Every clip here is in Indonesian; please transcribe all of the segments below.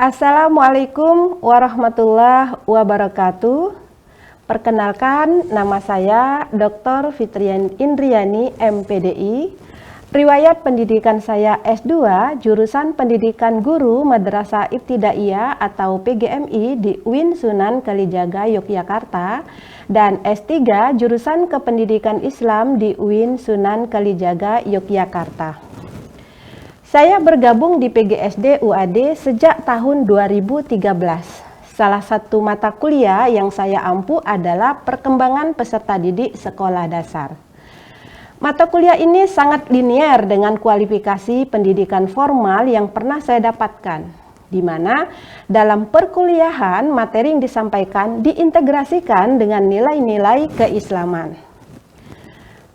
Assalamualaikum warahmatullahi wabarakatuh. Perkenalkan, nama saya Dr. Fitrian Indriani, MPDI. Riwayat pendidikan saya S2, jurusan Pendidikan Guru Madrasah Ibtidaiyah atau PGMI di UIN Sunan Kalijaga, Yogyakarta, dan S3, jurusan Kependidikan Islam di UIN Sunan Kalijaga, Yogyakarta. Saya bergabung di PGSD UAD sejak tahun 2013. Salah satu mata kuliah yang saya ampu adalah perkembangan peserta didik sekolah dasar. Mata kuliah ini sangat linier dengan kualifikasi pendidikan formal yang pernah saya dapatkan, di mana dalam perkuliahan materi yang disampaikan diintegrasikan dengan nilai-nilai keislaman.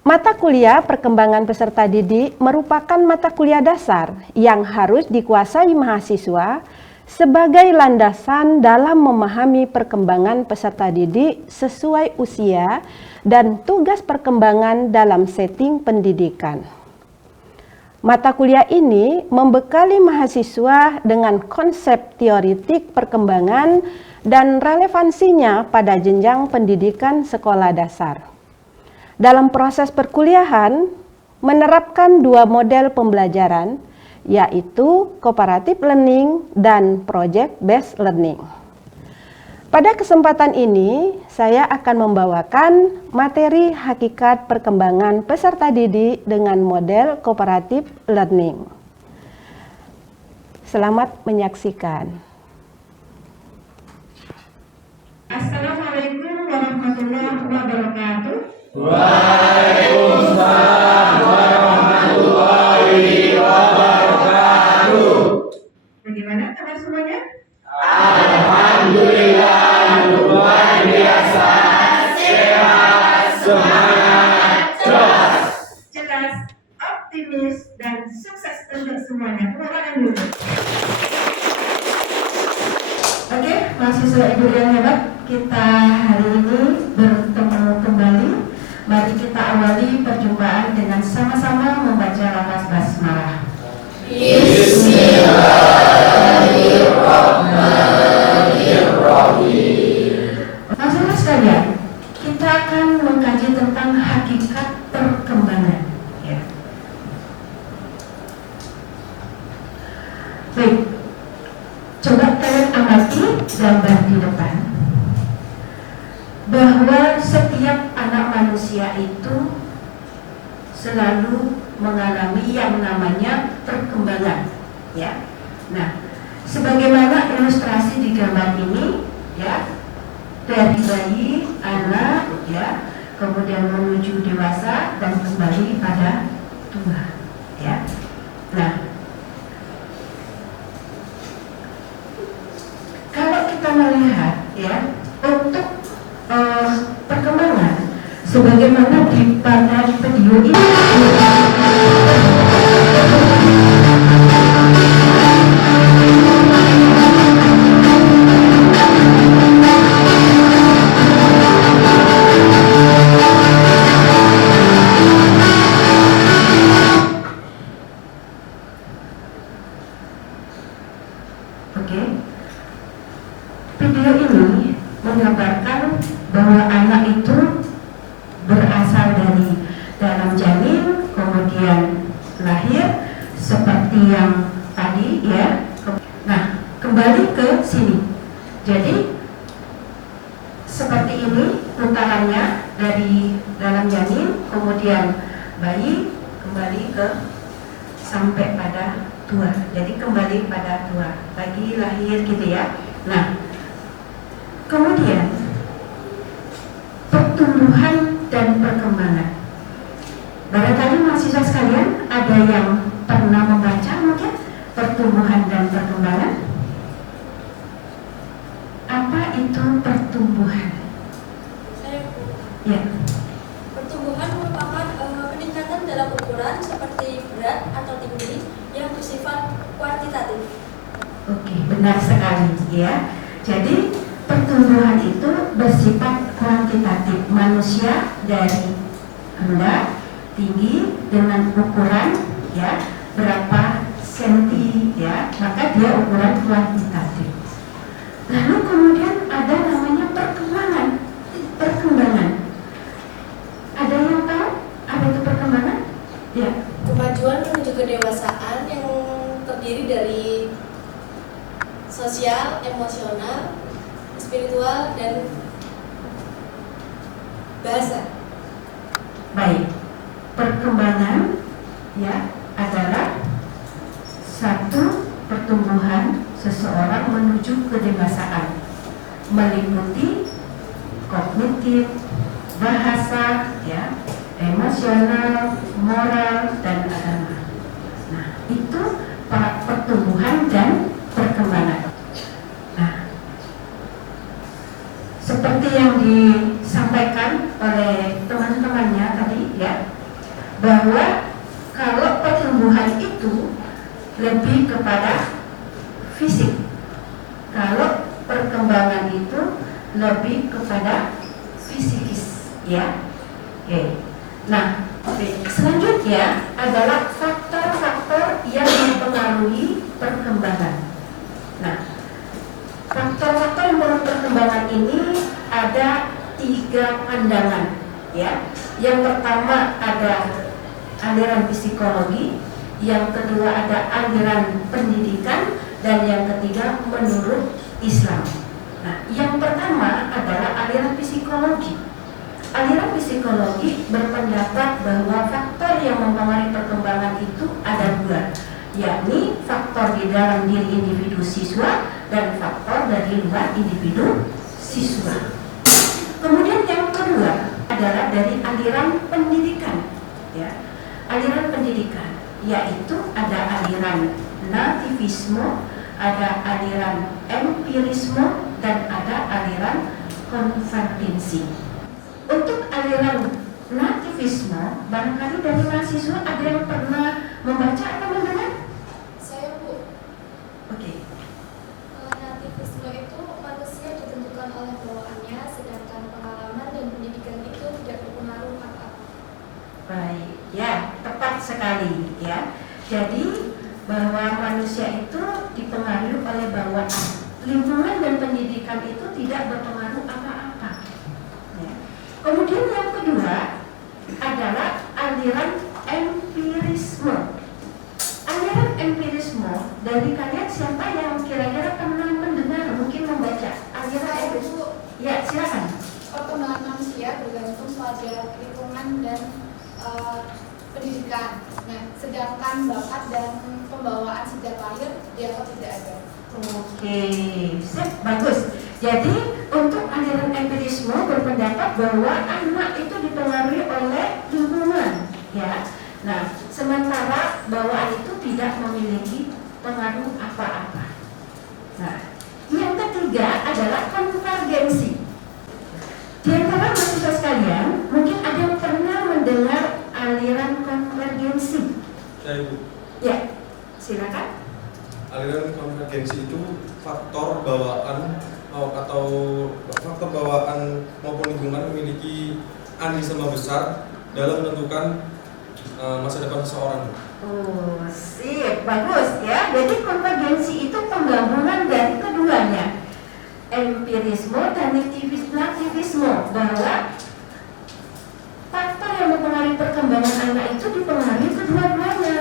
Mata kuliah perkembangan peserta didik merupakan mata kuliah dasar yang harus dikuasai mahasiswa sebagai landasan dalam memahami perkembangan peserta didik sesuai usia dan tugas perkembangan dalam setting pendidikan. Mata kuliah ini membekali mahasiswa dengan konsep teoritik perkembangan dan relevansinya pada jenjang pendidikan sekolah dasar. Dalam proses perkuliahan, menerapkan dua model pembelajaran, yaitu cooperative learning dan project-based learning. Pada kesempatan ini, saya akan membawakan materi hakikat perkembangan peserta didik dengan model cooperative learning. Selamat menyaksikan. Assalamualaikum warahmatullahi wabarakatuh. Waalaikumsalam warahmatullahi wabarakatuh. Bagaimana kabar semuanya? Alhamdulillah, luar biasa, sehat, semangat, Jelas, optimis, dan sukses untuk semuanya. Tepuk tangan dulu. Oke, mahasiswa ibu yang hebat, kita hari ini bertemu kembali. Mari kita awali perjumpaan dengan sama-sama membaca lafaz basmalah. Bismillahirrahmanirrahim. Mahasiswa sekalian, kita akan mengkaji tentang hakikat perkembangan. Ya. Baik, coba kalian amati gambar di depan, bahwa setiap anak manusia itu selalu mengalami yang namanya perkembangan, ya. Nah, sebagaimana ilustrasi di gambar ini, ya, dari bayi, anak, ya, kemudian menuju dewasa dan kembali pada tua, ya. Nah, kalau kita melihat, ya, untuk perkembangan sebagaimana di pada video ini, oke, video ini menggambarkan bahwa anak itu berasal dari dalam janin, kemudian lahir seperti yang tadi, ya. Nah, kembali ke sini. Jadi seperti ini putarannya dari dalam janin, kemudian bayi kembali ke sampai pada tua. Jadi kembali pada tua, lagi lahir gitu ya. Nah, kemudian pertumbuhan dan perkembangan. Barangkali mahasiswa sekalian ada yang pernah membaca mungkin pertumbuhan dan perkembangan. Apa itu pertumbuhan? Saya Ya. Pertumbuhan merupakan peningkatan dalam ukuran seperti berat atau tinggi yang bersifat kuantitatif. Oke, benar sekali ya. Jadi pertumbuhan itu bersifat kuantitatif. Manusia dari rendah, tinggi dengan ukuran, ya, berapa senti, ya, maka dia ukuran kuantitatif. Ya, Kemajuan menuju kedewasaan yang terdiri dari sosial, emosional, spiritual, dan bahasa. baik. Perkembangan ya adalah satu pertumbuhan seseorang menuju kedewasaan, meliputi kognitif, bahasa, ya, emosional, moral, dan agama. Nah, itu pertumbuhan dan perkembangan. Nah, seperti yang disampaikan oleh teman-temannya tadi, ya, bahwa kalau pertumbuhan itu lebih kepada fisik, kalau perkembangan itu lebih kepada fisikis, ya. Oke. Nah, selanjutnya adalah faktor-faktor yang mempengaruhi perkembangan. Nah, faktor-faktor yang mempengaruhi perkembangan ini ada 3 pandangan, ya. Yang pertama ada aliran psikologi, yang kedua ada aliran pendidikan, dan yang ketiga menurut Islam. Nah, yang pertama adalah aliran psikologi. Aliran psikologi berpendapat bahwa faktor yang mempengaruhi perkembangan itu ada 2, yakni faktor di dalam diri individu siswa dan faktor dari luar individu siswa. Kemudian yang kedua adalah dari aliran pendidikan, ya. Aliran pendidikan yaitu ada aliran nativisme, ada aliran empirisme, dan ada aliran konvergensi. Untuk aliran nativisme, barangkali dari mahasiswa ada yang pernah membaca atau mendengar? Saya, Bu. Oke. Nativisme itu manusia ditentukan oleh bawaannya, sedangkan pengalaman dan pendidikan itu tidak berpengaruh apa-apa. Baik, ya, tepat sekali, ya. Jadi bahwa manusia itu dipengaruhi oleh bawaan. Lingkungan dan pendidikan itu tidak berpengaruh apa-apa. Ya. Kemudian yang kedua adalah aliran empirisme. Aliran empirisme, dari kalian siapa yang kira-kira pernah mendengar, mungkin membaca aliran Saya, empirisme? Bu. Ya, silakan. Perkembangan manusia bergantung pada lingkungan dan pendidikan. Nah, sedangkan bakat dan pembawaan sejak lahir dianggap tidak ada. Oke, sip, bagus. Jadi untuk aliran empirisme berpendapat bahwa anak itu dipengaruhi oleh lingkungan, ya. Nah, sementara bawaan itu tidak memiliki pengaruh apa-apa. Nah, yang ketiga adalah konvergensi. Di antara mahasiswa sekalian, mungkin ada yang pernah mendengar aliran konvergensi. Saya, Bu. Ya, silakan. Aliran konvergensi itu faktor bawaan atau faktor bawaan maupun lingkungan memiliki andil sama besar dalam menentukan masa depan seseorang. Oh, sip, bagus ya. Jadi konvergensi itu penggabungan dari keduanya, empirisme dan nativisme, bahwa faktor yang mempengaruhi perkembangan anak itu dipengaruhi kedua-duanya,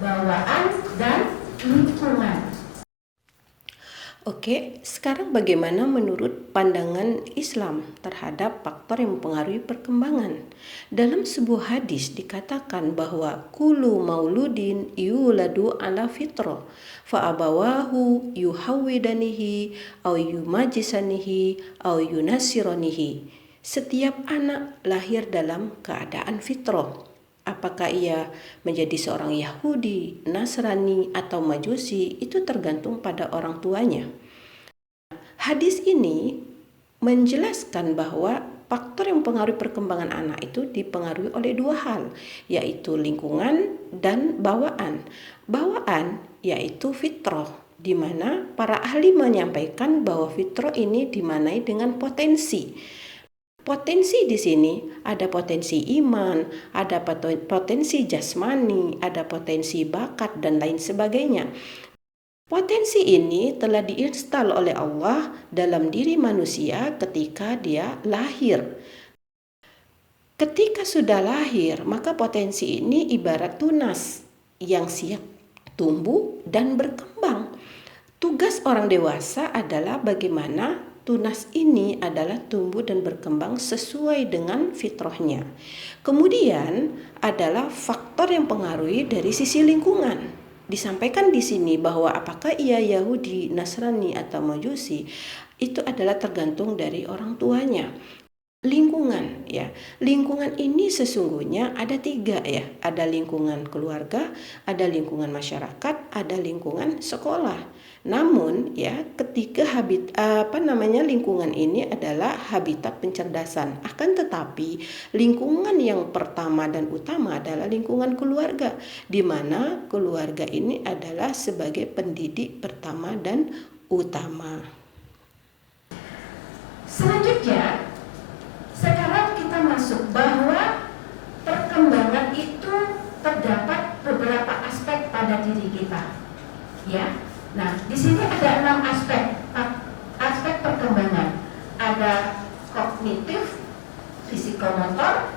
bawaan dan lingkungan. Oke, sekarang bagaimana menurut pandangan Islam terhadap faktor yang mempengaruhi perkembangan? Dalam sebuah hadis dikatakan bahwa kullu mauludin yuladu ala fitrah fa abawahu yuhawwidanihi au yumajisanihi au yunasiranihi. Setiap anak lahir dalam keadaan fitrah. Apakah ia menjadi seorang Yahudi, Nasrani, atau Majusi, itu tergantung pada orang tuanya. Hadis ini menjelaskan bahwa faktor yang mempengaruhi perkembangan anak itu dipengaruhi oleh 2 hal, yaitu lingkungan dan bawaan. Bawaan yaitu fitrah, di mana para ahli menyampaikan bahwa fitrah ini dimaknai dengan potensi. Potensi di sini ada potensi iman, ada potensi jasmani, ada potensi bakat, dan lain sebagainya. Potensi ini telah diinstal oleh Allah dalam diri manusia ketika dia lahir. Ketika sudah lahir, maka potensi ini ibarat tunas yang siap tumbuh dan berkembang. Tugas orang dewasa adalah bagaimana tunas ini adalah tumbuh dan berkembang sesuai dengan fitrahnya. Kemudian adalah faktor yang pengaruhi dari sisi lingkungan. Disampaikan di sini bahwa apakah ia Yahudi, Nasrani atau Majusi itu adalah tergantung dari orang tuanya. Lingkungan ya, lingkungan ini sesungguhnya ada 3 ya, ada lingkungan keluarga, ada lingkungan masyarakat, ada lingkungan sekolah. Namun ya, ketika lingkungan ini adalah habitat pencerdasan. Akan tetapi lingkungan yang pertama dan utama adalah lingkungan keluarga, di mana keluarga ini adalah sebagai pendidik pertama dan utama. Selanjutnya, sekarang kita masuk bahwa perkembangan itu terdapat beberapa aspek pada diri kita, ya. Nah, di sini ada 6 aspek perkembangan. Ada kognitif, fisikomotor,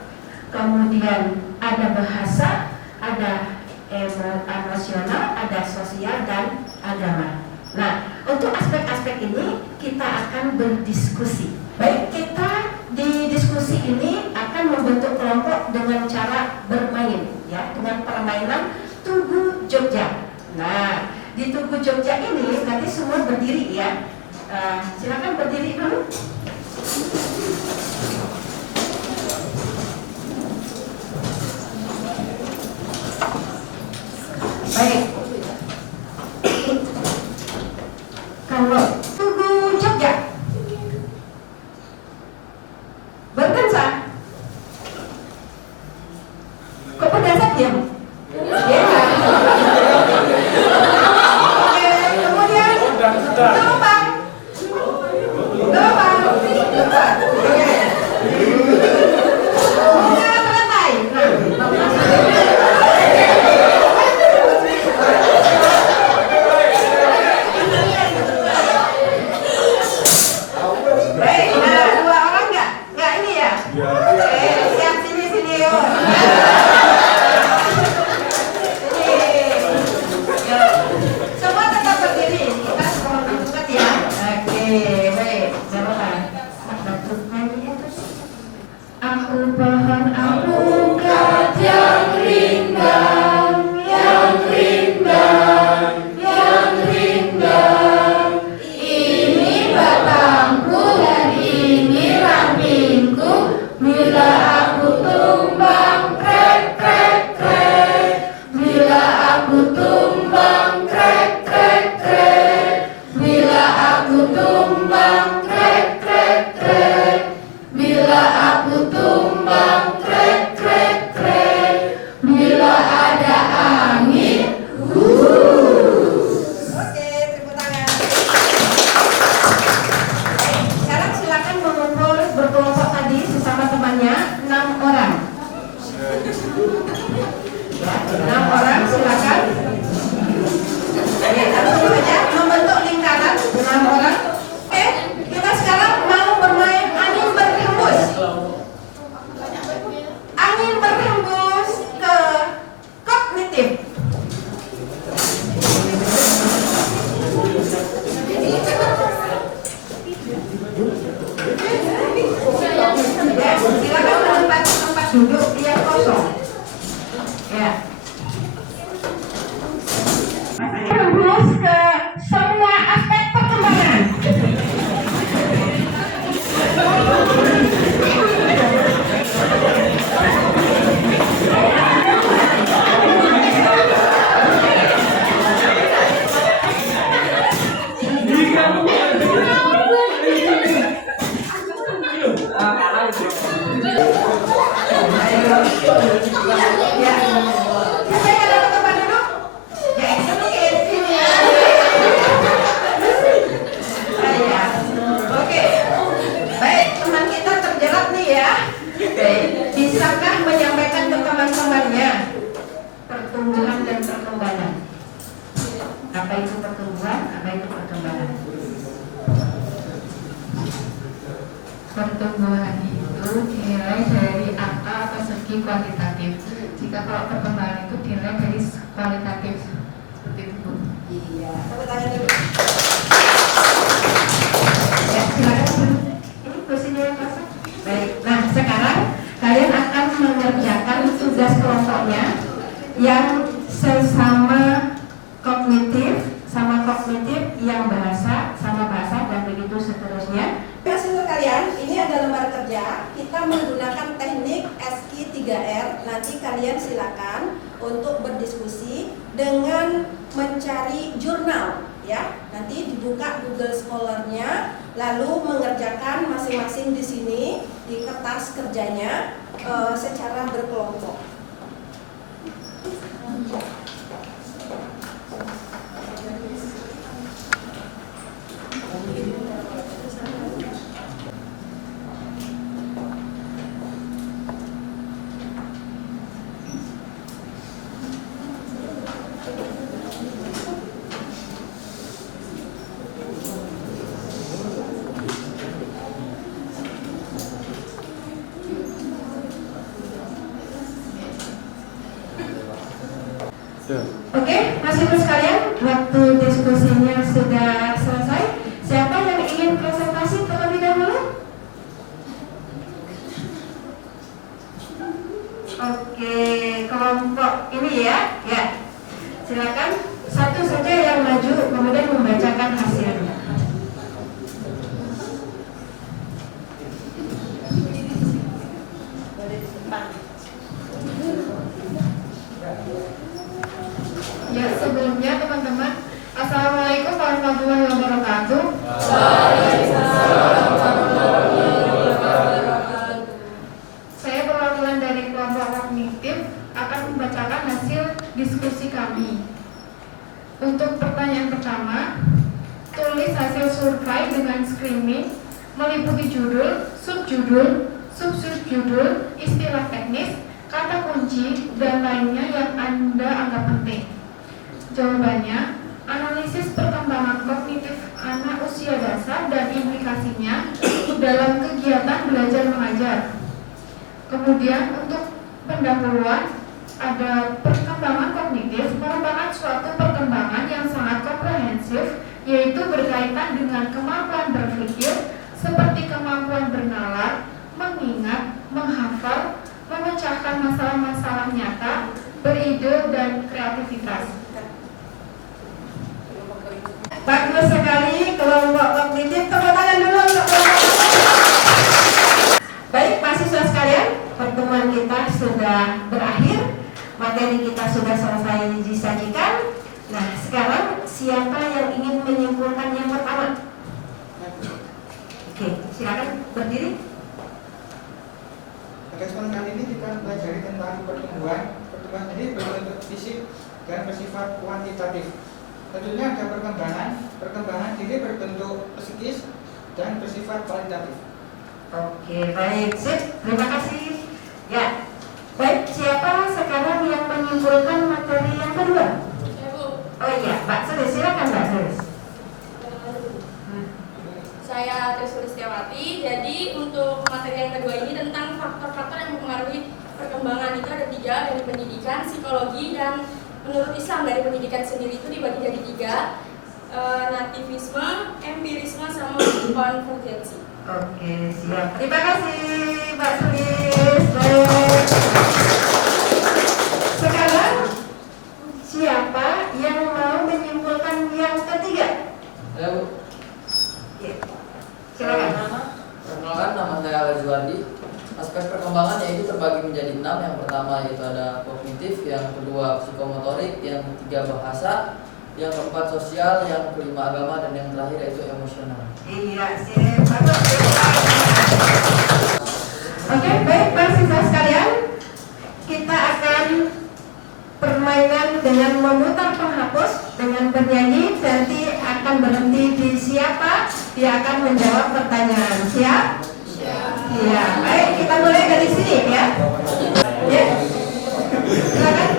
kemudian ada bahasa, ada emosional, ada sosial dan agama. Nah, untuk aspek-aspek ini kita akan berdiskusi. Baik, kita di diskusi ini akan membentuk kelompok dengan cara bermain, ya, dengan permainan Tugu Jogja. Nah, di Tugu Jogja ini nanti semua berdiri ya. Silakan berdiri dulu. Baik. Kalau Tugu Jogja berdansa, kok berdansa diam? Ya. Oke, kemudian gelombang. Oke. Bunga teratai. Baik, nah 2 orang nggak ini ya? Siap sini yuk. Semua tetap berdiri, kita semua berdekat ya. Oke, baik. Aku pohon alpukat yang rindang, yang rindang, yang rindang. Ini batangku dan ini rantingku. Bila aku tumbang, krek krek krek. Bila aku tumbang, krek krek krek. Bila aku tumbang, krek krek krek. Bila aku tumbang, krek krek krek. Bila ada angin, Oke, tepuk tangan. Sekarang silakan mengumpul berkelompok tadi sesama temannya 6 orang. Ya, 6 orang silakan. Oke, langsung saja membentuk lingkaran 6 orang. Oke, kita sekarang mau bermain angin berhembus. Angin berhembus ke kognitif. Ya, silakan menempati tempat duduk yang kosong. Ya. Terus ke semua aspek perkembangan. Ya. Siapa yang ada tempat duduk? Ya, dudukin sini. Ya. Oke. Baik, teman kita terjerat nih ya. Baik. Bisakah menyampaikan ke teman-temannya pertumbuhan dan perkembangan? Apa itu pertumbuhan? Apa itu perkembangan? Pertumbuhan itu nilai dari akal segi kuantitatif. Jika kalau perkembangan itu dinilai dari kualitatif seperti itu. Iya, tepuk tangan dulu. Ya, silakan. Ini kursinya yang kosong. Baik, nah sekarang kalian akan mengerjakan tugas kelompoknya yang sesama kognitif, sama kognitif, yang bahasa, sama bahasa, dan begitu seterusnya. Siswa kalian, ini ada lembar kerja. Kita menggunakan teknik SQ 3R. Nanti kalian silakan untuk berdiskusi dengan mencari jurnal, ya. Nanti dibuka Google Scholar-nya, lalu mengerjakan masing-masing di sini di kertas kerjanya secara berkelompok. Oke, masih terus kalian, waktu diskusinya sudah selesai. Siapa yang ingin presentasi terlebih dahulu? Oke, kelompok ini ya, ya. Silakan satu saja yang maju, kemudian membacakan hasilnya. Ya, sebelumnya teman-teman, Assalamualaikum warahmatullahi wabarakatuh. Saya perwakilan dari kelompok kognitif akan membacakan hasil diskusi kami. Untuk pertanyaan pertama, tulis hasil survei dengan screening meliputi judul, subjudul, subsubjudul, istilah teknis, kata kunci, dan lainnya yang Anda anggap penting. Jawabannya, analisis perkembangan kognitif anak usia dasar dan implikasinya dalam kegiatan belajar mengajar. Kemudian untuk pendahuluan, ada perkembangan kognitif merupakan suatu perkembangan yang sangat komprehensif, yaitu berkaitan dengan kemampuan berpikir seperti kemampuan bernalar, mengingat, menghafal, memecahkan masalah-masalah nyata, beride, dan kreativitas. Bagus sekali kelompok kognitif. Tepuk tangan dulu untuk kelompok kognitif. Baik, mahasiswa sekalian, pertemuan kita sudah berakhir. Materi kita sudah selesai disajikan. Nah, sekarang siapa yang ingin menyimpulkan yang pertama? Oke, silakan berdiri. Kesempatan kali ini kita pelajari tentang pertumbuhan. Pertumbuhan ini berbentuk fisik dan bersifat kuantitatif. Tentunya ada perkembangan diri berbentuk psikis dan bersifat kualitatif. Oke, baik, sip. Terima kasih. Ya, baik. Siapa sekarang yang menyimpulkan materi yang kedua? Oh iya, Mbak Sulis, silakan Mbak Sulis. Saya Tris Sulistiawati. Jadi untuk materi yang kedua ini tentang faktor-faktor yang mempengaruhi perkembangan itu ada 3, dari pendidikan, psikologi, dan menurut Islam dari pendidikan sendiri itu dibagi jadi 3, nativisme, empirisme, sama konvergensi. Oke, siap. Terima kasih Mbak Sulis. Baik. Sekarang siapa yang mau menyimpulkan yang ketiga? Saya Bu. Ya. Silakan. Perkenalkan, nama saya Alazwardi. Aspek perkembangan yaitu terbagi menjadi 6. Yang pertama yaitu ada kognitif, yang kedua psikomotorik, yang ketiga bahasa, yang keempat sosial, yang kelima agama, dan yang terakhir yaitu emosional. Iya, sip. Bagus. Oke, baik mahasiswa sekalian. Kita akan permainan dengan memutar penghapus dengan bernyanyi. Nanti akan berhenti di siapa dia akan menjawab pertanyaan. Siap? Iya, baik, kita mulai dari sini ya. Ya. Silakan.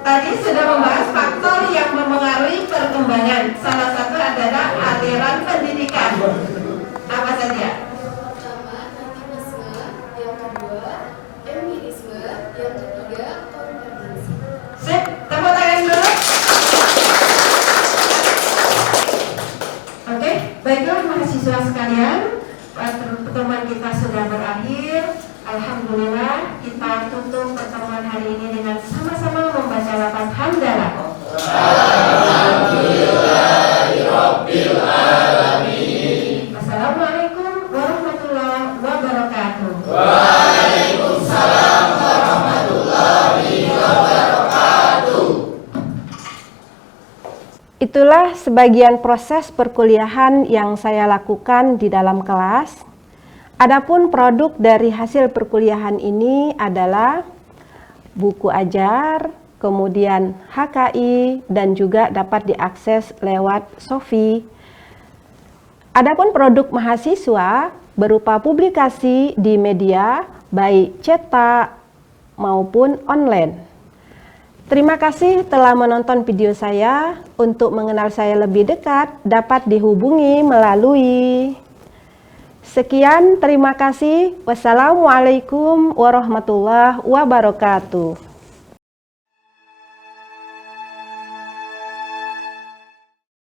tadi sudah membahas faktor yang mempengaruhi perkembangan. Salah satu adalah aliran pendidikan. Apa saja? Pertama, nativisme. Yang kedua, empirisme. Yang ketiga, konvergensi. Sip, tepuk tangan dulu. Oke, baiklah mahasiswa sekalian, pertemuan kita sudah berakhir. Alhamdulillah, kita tutup pertemuan hari ini dengan sama-sama membaca lafaz hamdalah. Alhamdulillahirabbil alamin. Assalamualaikum warahmatullahi wabarakatuh. Waalaikumsalam warahmatullahi wabarakatuh. Itulah sebagian proses perkuliahan yang saya lakukan di dalam kelas. Adapun produk dari hasil perkuliahan ini adalah buku ajar, kemudian HKI, dan juga dapat diakses lewat Sofi. Adapun produk mahasiswa berupa publikasi di media, baik cetak maupun online. Terima kasih telah menonton video saya. Untuk mengenal saya lebih dekat, dapat dihubungi melalui... Sekian, terima kasih. Wassalamualaikum warahmatullahi wabarakatuh.